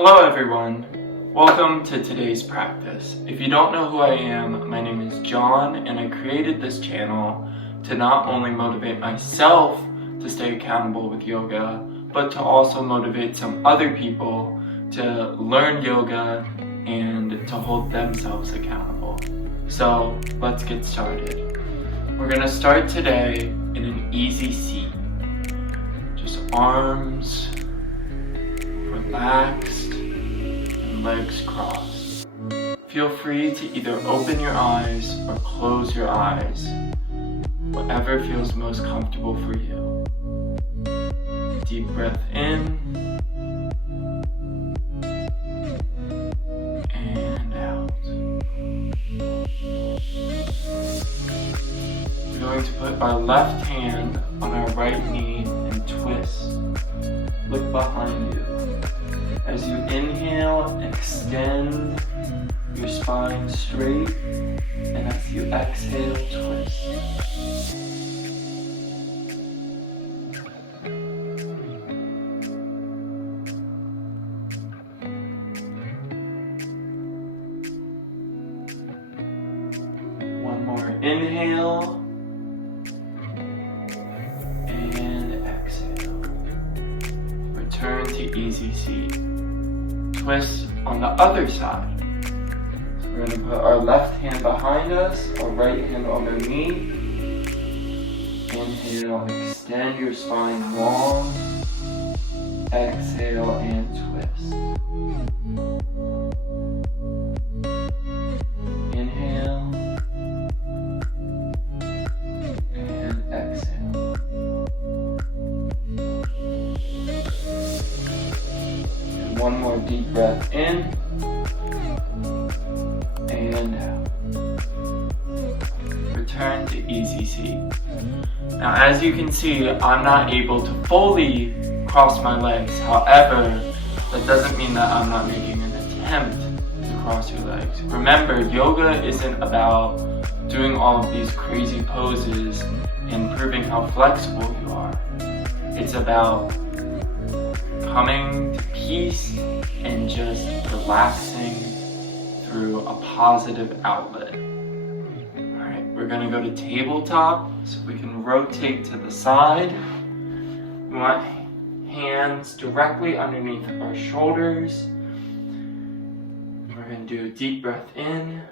Hello everyone, welcome to today's practice. If you don't know who I am, my name is John and I created this channel to not only motivate myself to stay accountable with yoga, but to also motivate some other people to learn yoga and to hold themselves accountable. So let's get started. We're going to start today in an easy seat. Just arms relaxed and legs crossed. Feel free to either open your eyes or close your eyes, whatever feels most comfortable for you. Deep breath in and out. We're going to put our left hand on our right knee and twist. Look behind you. As you inhale, extend your spine straight, and as you exhale, twist. One more inhale. Turn to easy seat. Twist on the other side. So we're going to put our left hand behind us, our right hand on our knee. Inhale, extend your spine long. Exhale and twist. Inhale. And exhale. One more deep breath in and out. Return to easy seat. Now, as you can see, I'm not able to fully cross my legs. However, that doesn't mean that I'm not making an attempt to cross your legs. Remember, yoga isn't about doing all of these crazy poses and proving how flexible you are. It's about coming to peace and just relaxing through a positive outlet. Alright, we're going to go to tabletop so we can rotate to the side. We want hands directly underneath our shoulders. We're going to do a deep breath in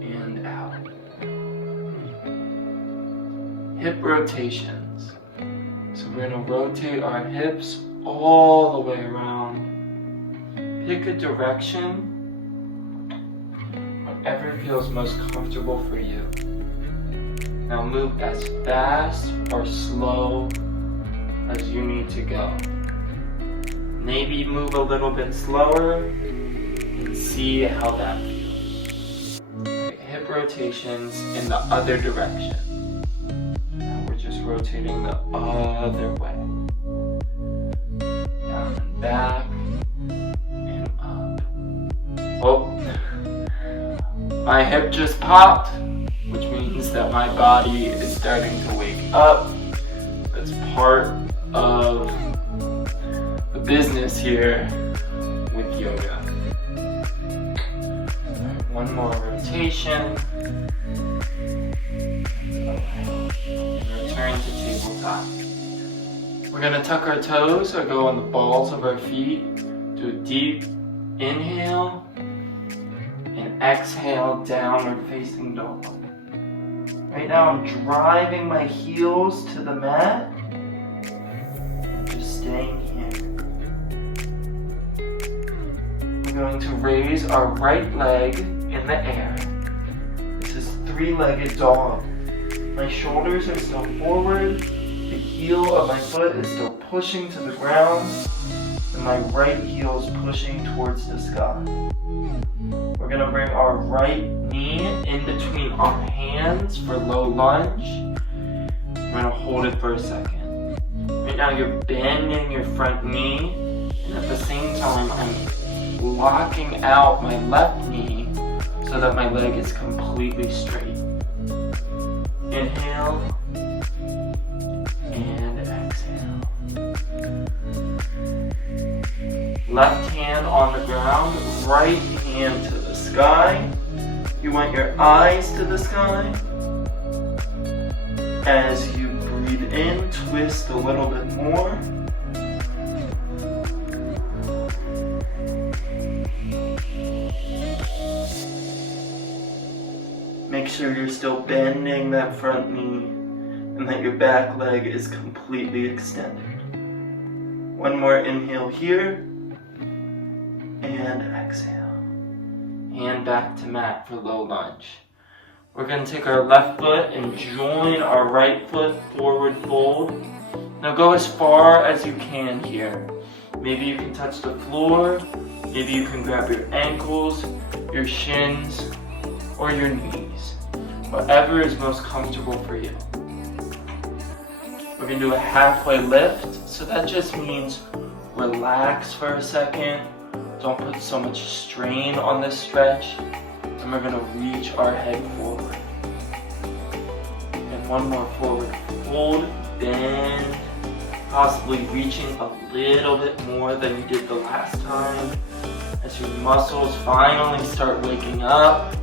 and out. Hip rotations. So we're going to rotate our hips all the way around. Pick a direction, whatever feels most comfortable for you. Now move as fast or slow as you need to go. Maybe move a little bit slower and see how that feels. Right, hip rotations in the other direction. Just rotating the other way. Down and back and up. Oh, my hip just popped, which means that my body is starting to wake up. That's part of the business here with yoga. Right, one more rotation. Return to tabletop. We're going to tuck our toes or go on the balls of our feet. Do a deep inhale and exhale, downward facing dog. Right now I'm driving my heels to the mat. Just staying here. We're going to raise our right leg in the air. This is three-legged dog. My shoulders are still forward, the heel of my foot is still pushing to the ground, and my right heel is pushing towards the sky. We're going to bring our right knee in between our hands for low lunge. We're going to hold it for a second. Right now you're bending your front knee, and at the same time I'm locking out my left knee so that my leg is completely straight. Inhale and exhale. Left hand on the ground, right hand to the sky. You want your eyes to the sky. As you breathe in, twist a little bit more. Make sure you're still bending that front knee and that your back leg is completely extended. One more inhale here and exhale. Hand back to mat for low lunge. We're going to take our left foot and join our right foot, forward fold. Now go as far as you can here. Maybe you can touch the floor, maybe you can grab your ankles, your shins, or your knees. Whatever is most comfortable for you. We're going to do a halfway lift, so that just means relax for a second. Don't put so much strain on this stretch. And we're going to reach our head forward. And one more forward fold, bend, possibly reaching a little bit more than you did the last time as your muscles finally start waking up.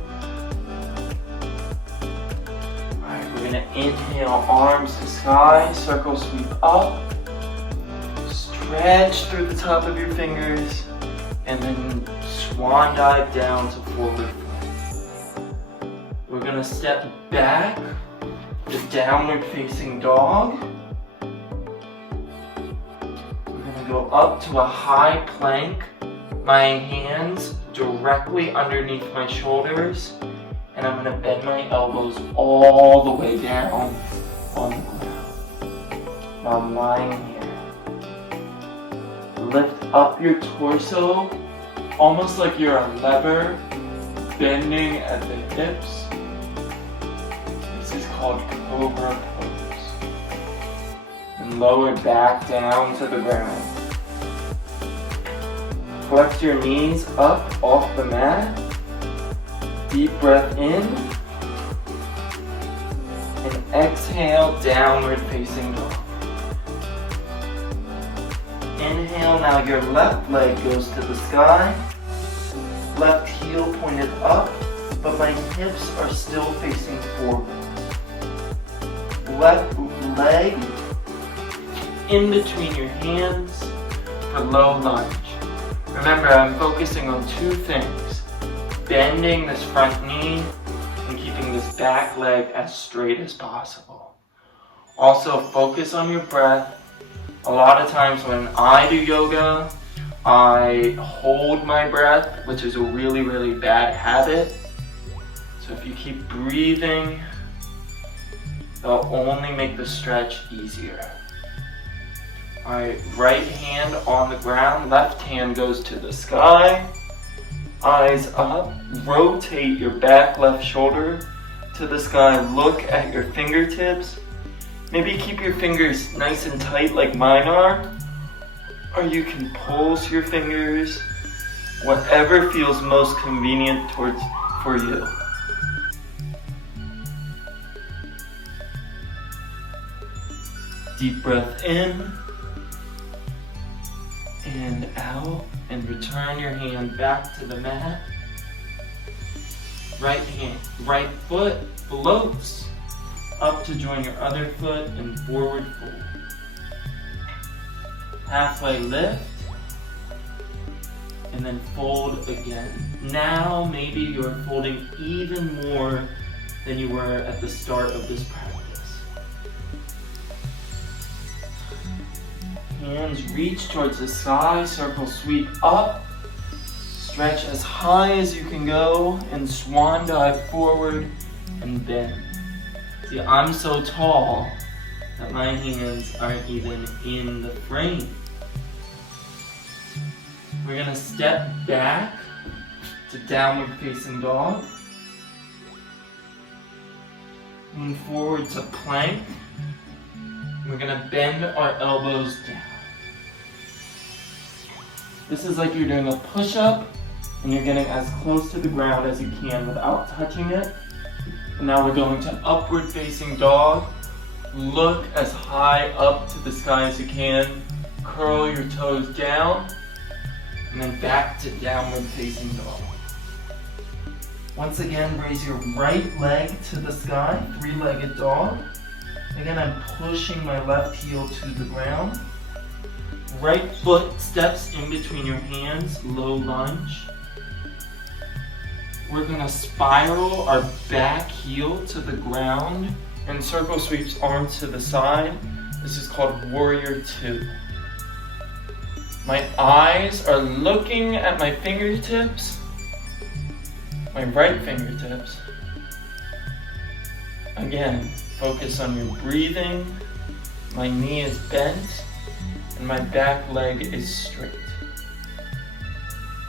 Alright, we're going to inhale, arms to sky, circle sweep up, stretch through the top of your fingers, and then swan dive down to forward fold. We're going to step back to downward facing dog. We're going to go up to a high plank. My hands directly underneath my shoulders. And I'm going to bend my elbows all the way down on the ground. Now I'm lying here. Lift up your torso, almost like you're a lever, bending at the hips. This is called Cobra Pose. And lower back down to the ground. Flex your knees up off the mat. Deep breath in. And exhale, downward facing dog. Inhale, now your left leg goes to the sky. Left heel pointed up, but my hips are still facing forward. Left leg in between your hands for low lunge. Remember, I'm focusing on two things. Bending this front knee and keeping this back leg as straight as possible. Also, focus on your breath. A lot of times when I do yoga, I hold my breath, which is a really, really bad habit. So if you keep breathing, they'll only make the stretch easier. Alright, right hand on the ground, left hand goes to the sky. Eyes up, rotate your back left shoulder to the sky, look at your fingertips. Maybe keep your fingers nice and tight like mine are, or you can pulse your fingers, whatever feels most convenient for you. Deep breath in and out, and return your hand back to the mat. Right foot floats up to join your other foot and forward fold. Halfway lift, and then fold again. Now maybe you're folding even more than you were at the start of this practice. Hands reach towards the sky, circle sweep up, stretch as high as you can go, and swan dive forward and bend. See, I'm so tall that my hands aren't even in the frame. We're gonna step back to downward facing dog. Move forward to plank. We're gonna bend our elbows down. This is like you're doing a push-up and you're getting as close to the ground as you can without touching it. And now we're going to upward facing dog. Look as high up to the sky as you can. Curl your toes down. and then back to downward facing dog. Once again, raise your right leg to the sky, three-legged dog. Again, I'm pushing my left heel to the ground. Right foot steps in between your hands, low lunge. We're gonna spiral our back heel to the ground and circle sweeps arms to the side. This is called Warrior 2. My eyes are looking at my fingertips, my right fingertips. Again, focus on your breathing. My knee is bent and my back leg is straight.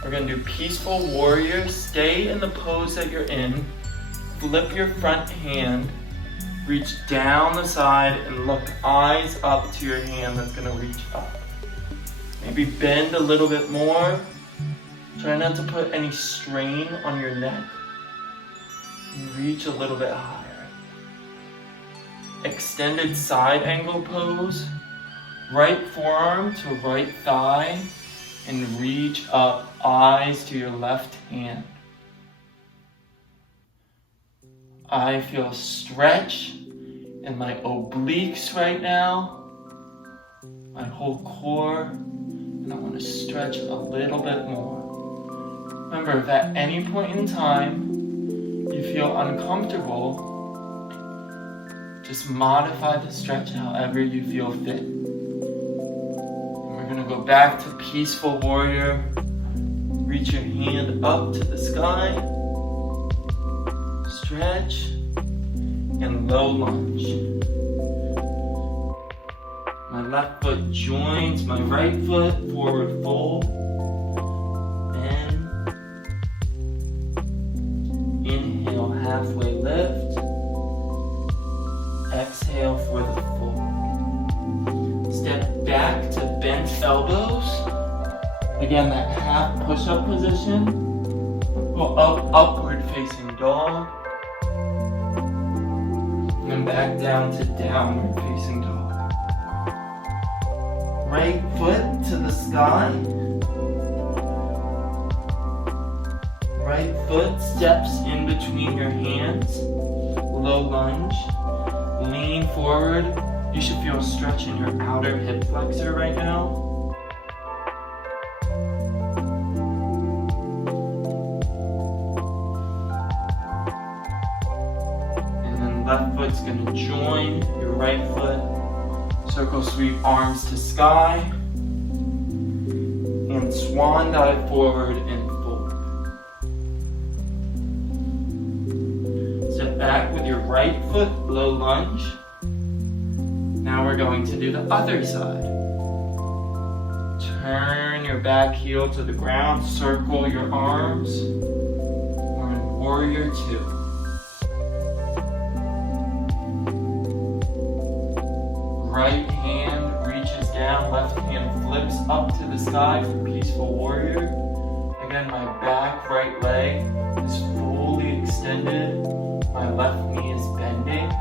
We're gonna do Peaceful Warrior. Stay in the pose that you're in. Flip your front hand, reach down the side and look eyes up to your hand that's gonna reach up. Maybe bend a little bit more. Try not to put any strain on your neck. And reach a little bit higher. Extended side angle pose. Right forearm to right thigh and reach up, eyes to your left hand. I feel stretch in my obliques right now, my whole core, and I want to stretch a little bit more. Remember, if at any point in time you feel uncomfortable, just modify the stretch however you feel fit. And we're going to go back to Peaceful Warrior. Reach your hand up to the sky, stretch, and low lunge. My left foot joins my right foot, forward fold, bend, inhale, halfway lift, exhale for the fold. Step back to bent elbows. Again, that half push-up position. Go up, upward facing dog. And then back down to downward facing dog. Right foot to the sky. Right foot steps in between your hands. Low lunge. Lean forward. You should feel a stretch in your outer hip flexor right now. Left foot's gonna join your right foot. Circle sweep arms to sky. And swan dive forward and fold. Step back with your right foot, low lunge. Now we're going to do the other side. Turn your back heel to the ground, circle your arms. We're in Warrior 2. Right hand reaches down, left hand flips up to the sky for Peaceful Warrior. Again, my back right leg is fully extended. My left knee is bending.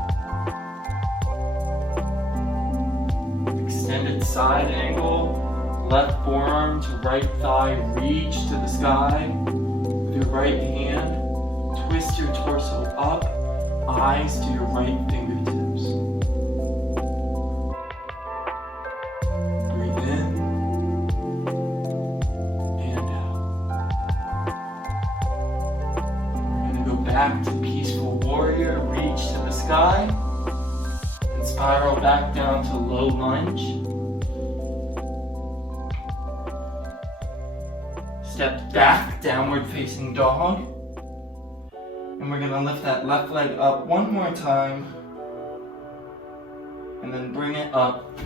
Extended side angle, left forearm to right thigh, reach to the sky. With your right hand, twist your torso up, eyes to your right fingertips. Back to Peaceful Warrior, reach to the sky, and spiral back down to low lunge. Step back, downward facing dog. And we're gonna lift that left leg up one more time, and then bring it up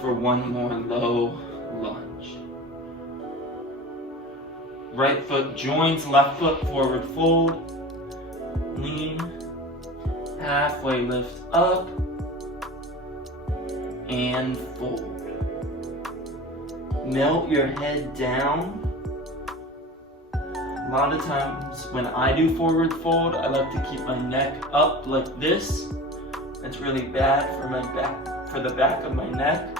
for one more low lunge. Right foot joins left foot, forward fold. Lean, halfway lift up, and fold. Melt your head down. A lot of times when I do forward fold, I like to keep my neck up like this. That's really bad for my back, for the back of my neck.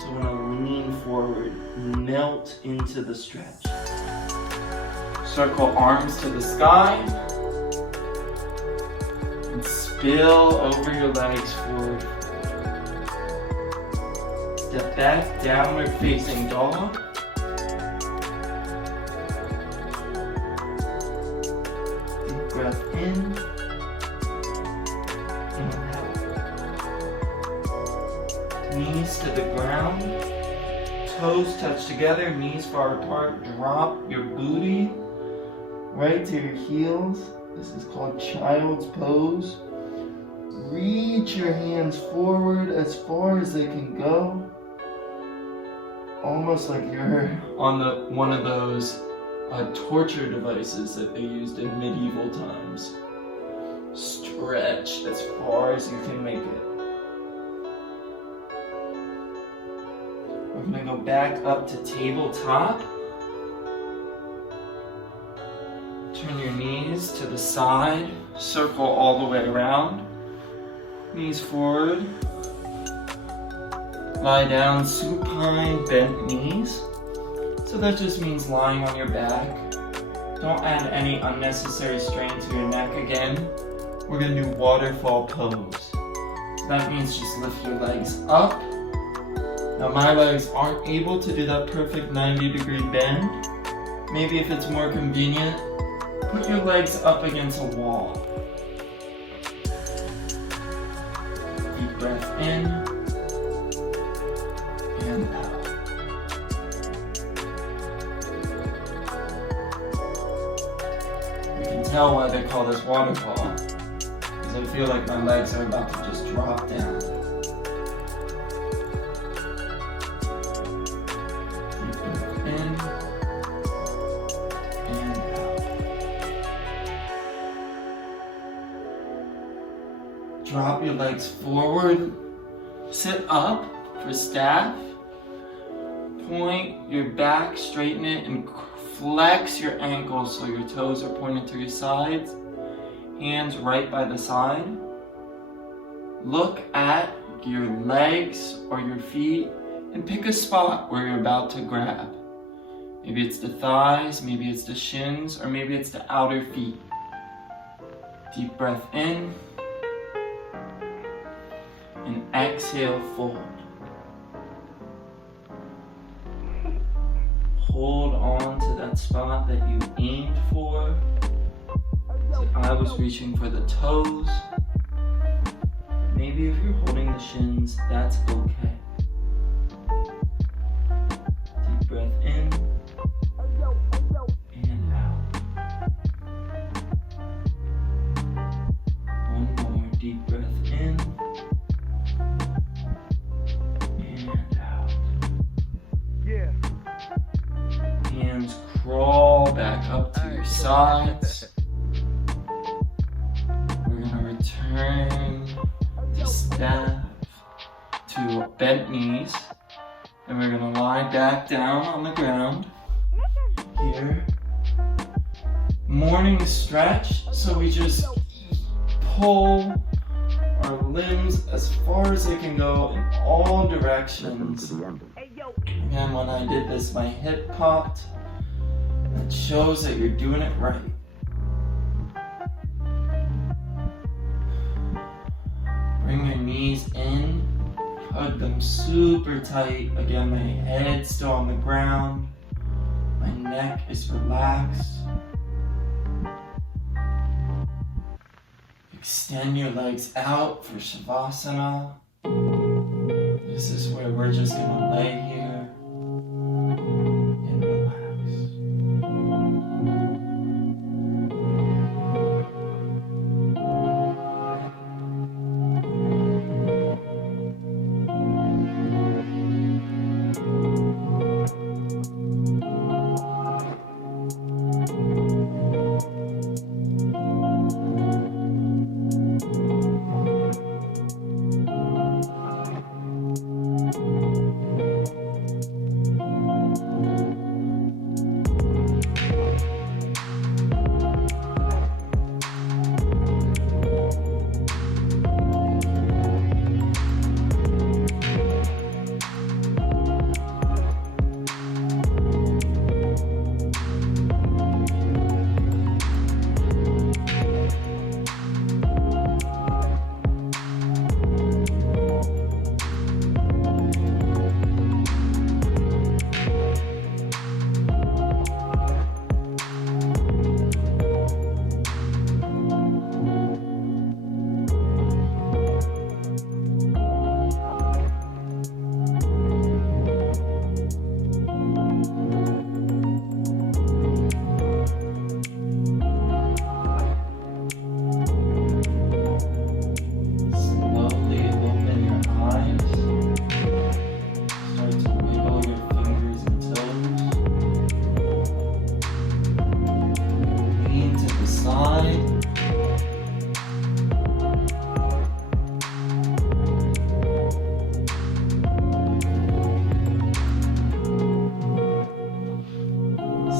So I'm gonna lean forward melt into the stretch. Circle arms to the sky. And spill over your legs forward. Step back, downward facing dog. Deep breath in. And out. Knees to the ground. Toes touch together, knees far apart. Drop your booty right to your heels. This is called child's pose. Reach your hands forward as far as they can go. Almost like you're on one of those torture devices that they used in medieval times. Stretch as far as you can make it. We're gonna go back up to tabletop. Turn your knees to the side, circle all the way around. Knees forward. Lie down, supine, bent knees. So that just means lying on your back. Don't add any unnecessary strain to your neck again. We're gonna do waterfall pose. So that means just lift your legs up. Now my legs aren't able to do that perfect 90-degree bend. Maybe if it's more convenient, put your legs up against a wall. Deep breath in and out. You can tell why they call this waterfall, because I feel like my legs are about to just drop down. Deep breath in and out. Drop your legs forward. Sit up for staff. Point your back, straighten it, and flex your ankles so your toes are pointed to your sides. Hands right by the side. Look at your legs or your feet and pick a spot where you're about to grab. Maybe it's the thighs, maybe it's the shins, or maybe it's the outer feet. Deep breath in. And exhale, fold. Hold on to that spot that you aimed for. See, I was reaching for the toes. Maybe if you're holding the shins, that's okay. Deep breath in and out. One more deep breath in. Hands crawl back up to your sides. We're gonna return to staff, to bent knees, and we're gonna lie back down on the ground here. Morning stretch, so we just pull our limbs as far as they can go in all directions. Again, when I did this, my hip popped. That shows that you're doing it right. Bring your knees in, hug them super tight. Again, my head's still on the ground. My neck is relaxed. Extend your legs out for Shavasana. This is where we're just gonna lay here and relax.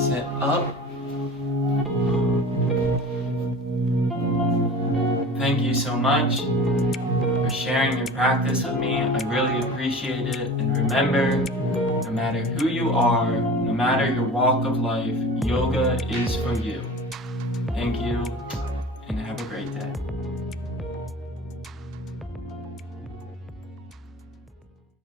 Sit up. Thank you so much for sharing your practice with me. I really appreciate it. And remember, no matter who you are, no matter your walk of life, yoga is for you. Thank you.